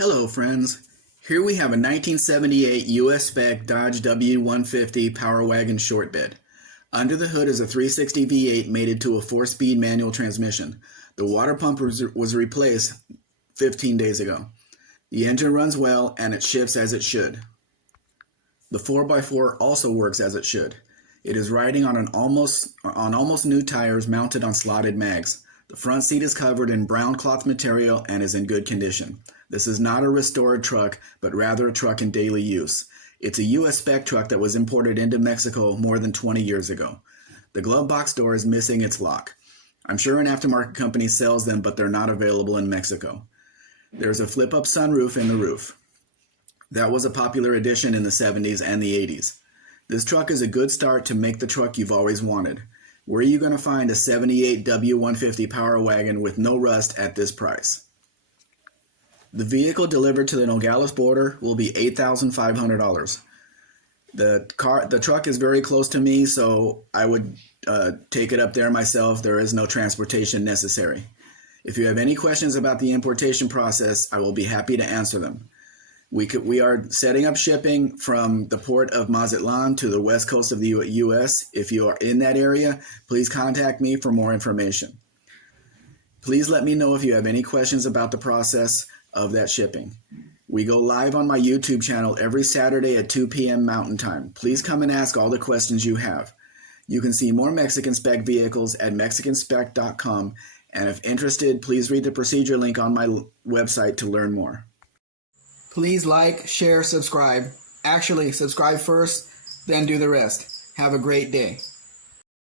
Hello friends, here we have a 1978 US Spec Dodge W150 Power Wagon short bed. Under the hood is a 360 V8 mated to a 4-speed manual transmission. The water pump was replaced 15 days ago. The engine runs well and it shifts as it should. The 4x4 also works as it should. It is riding on almost new tires mounted on slotted mags. The front seat is covered in brown cloth material and is in good condition. This is not a restored truck, but rather a truck in daily use. It's a US Spec truck that was imported into Mexico more than 20 years ago. The glove box door is missing its lock. I'm sure an aftermarket company sells them, but they're not available in Mexico. There's a flip-up sunroof in the roof. That was a popular addition in the 70s and the 80s. This truck is a good start to make the truck you've always wanted. Where are you going to find a 78 W150 Power Wagon with no rust at this price? The vehicle delivered to the Nogales border will be $8,500. The truck is very close to me, so I would take it up there myself. There is no transportation necessary. If you have any questions about the importation process, I will be happy to answer them. We are setting up shipping from the port of Mazatlan to the west coast of the U.S. If you are in that area, please contact me for more information. Please let me know if you have any questions about the process of that shipping. We go live on my YouTube channel every Saturday at 2 p.m. Mountain Time. Please come and ask all the questions you have. You can see more Mexican Spec vehicles at mexicanspec.com, and if interested, please read the procedure link on my website to learn more. Please like, share, subscribe. Actually, subscribe first, then do the rest. Have a great day.